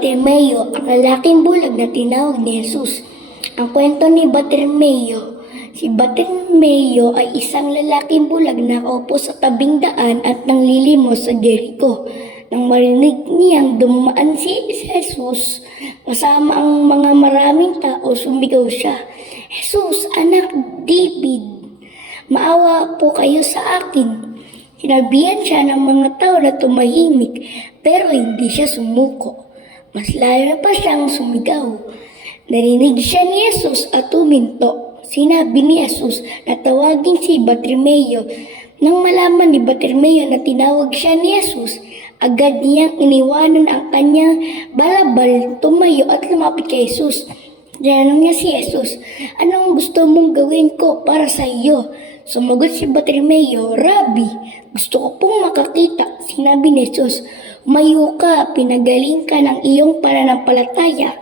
Bartimeo, ang lalaking bulag na tinawag ni Jesus. Ang kwento ni Bartimeo. Si Bartimeo ay isang lalaking bulag na nakaupo sa tabing daan at nanglilimos sa Jericho. Nang marinig niyang dumaan si Jesus, kasama ang mga maraming tao, sumigaw siya, "Jesus, anak David, maawa po kayo sa akin." Sinabihan siya ng mga tao na tumahimik, pero hindi siya sumuko. Mas lalo pa siyang sumigaw. Narinig siya ni Jesus at tuminto. Sinabi ni Jesus na tawagin si Bartimeo. Nang malaman ni Bartimeo na tinawag siya ni Jesus, agad niyang iniwanan ang kanyang balabal, tumayo at lumapit kay Jesus. Tinanong niya si Jesus, "Anong gusto mong gawin ko para sa iyo?" Sumagot si Bartimeo, "Rabbi, gusto ko pong makakita." Sinabi ni Jesus, "Umayo ka, pinagaling ka ng iyong pananampalataya."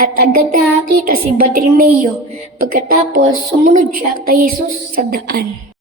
At agad nakakita si Bartimeo. Pagkatapos, sumunod siya kay Jesus sa daan.